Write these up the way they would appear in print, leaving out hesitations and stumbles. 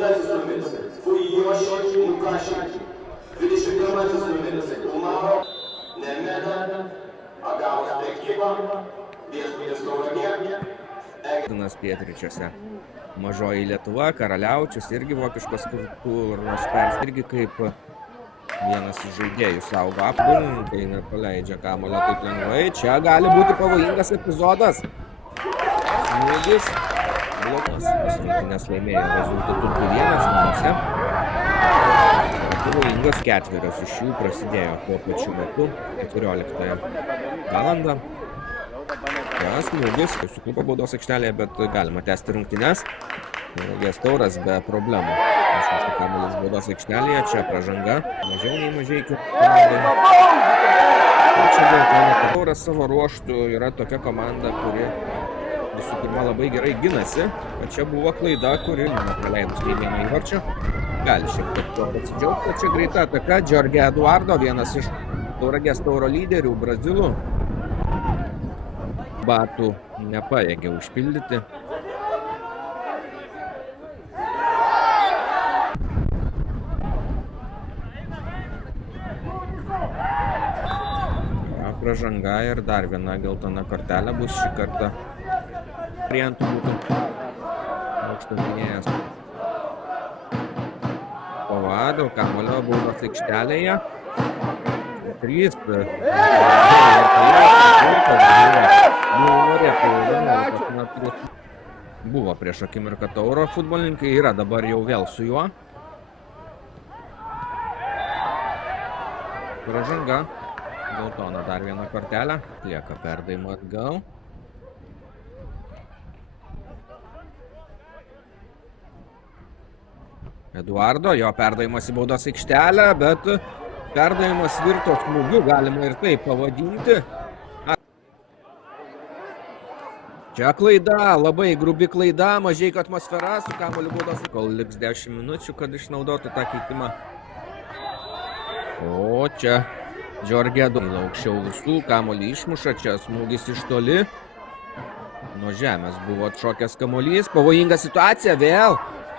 29 numeris Fujoshi Lukaši, 21 numeris Umaro Nemeda, Agaus Prekyba, Viešpaties Tauragė. Pietryčiuose. Mažoji Lietuva, Karaliaučius, irgi vokiškos kultūros pers, irgi kaip vienas iš žaidėjų saugo apgalininkai, nepaleidžia kamuolio taip lengvai. Čia gali būti pavojingas epizodas. Smūgis, blokas, rungtynes laimėjo rezultatu 2-1 namuose. Pavojingas ketverios iš jų prasidėjo tuo pačiu metu, 14 valandą. Vienas smūgis, suklupo baudos aikštelėje, bet galima tęsti rungtynes. Tauragės Tauras be problemų. Išmušta kamuolys baudos aikštelėje, čia pražanga, mažiau nei Mažeikių komandai. Čia Geltonas Tauras savo ruožtų yra tokia komanda, kuri visų pirma labai gerai ginasi, bet čia buvo klaida, kuri nepraleidus nei vieno įvarčio. Gali šiek tiek to pasidžiaugti. Čia greita ataka, Jorge Eduardo, vienas iš Tauragės Tauro lyderių, brazilų. Batų nepajėgė užpildyti. Pražanga ir dar viena geltona kortelė bus šį kartą. Variantų būtų aukštutinėjęs. Pavado, kamuolio baudos aikštelėje. 3. Buvo prieš akimirką Tauro futbolininkai, yra dabar jau vėl su juo. Pražanga. Geltona dar vieną kortelę. Lieka perdavimo atgal. Eduardo, jo perdavimas į baudos aikštelę, bet perdavimas virto smūgiu, galima ir taip pavadinti. Čia klaida, labai grubi klaida, Mažeikių atmosfera su kamuoliu baudos. Kol liks 10 minučių, kad išnaudotų tą keitimą. O čia Jorge Eduardo aukščiau visų, kamuolį išmuša, čia smūgis iš toli. Nuo žemės buvo atšokęs kamuolys, pavojinga situacija vėl.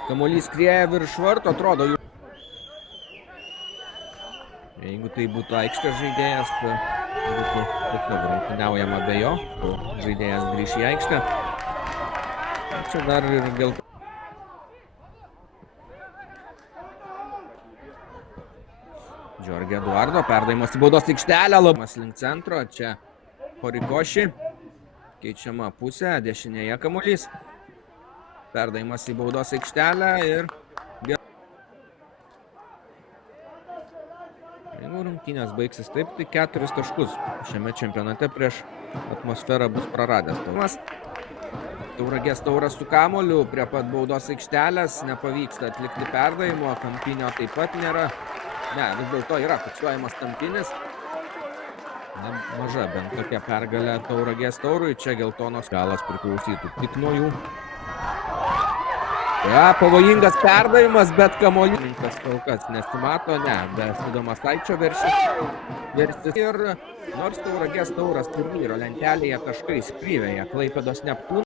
Kamuolys skrieja virš vartų, atrodo jų. Jeigu tai būtų aikštės žaidėjas, būtų tiesiog rungtyniaujama be jo, žaidėjas grįš į aikštę. Čia dar ir geltona. Jorge Eduardo, perdavimas į baudos aikštelę, labas link centro, čia Horikoši, keičiama pusė, dešinėje kamuolys. Perdavimas į baudos aikštelę ir jeigu rungtynės baigsis taip, tai 4 taškus šiame čempionate prieš atmosferą bus praradęs. Tauragės Tauras su kamuoliu prie pat baudos aikštelės, nepavyksta atlikti perdavimo, kampinio taip pat nėra. Ne, vis dėlto yra fiksuojamas kampinis. Maža bent tokia pergalė Tauragės Taurui, čia geltonos galas priklausytų tik nuo jų. Ja, pavojingas perdavimas, bet kamuolininkas kol kas nesimato, ne, be Sidomas Aičio versis. Ir nors Tauragės Tauras turnyro lentelėje taškais kryvėje Klaipėdos Neptūną.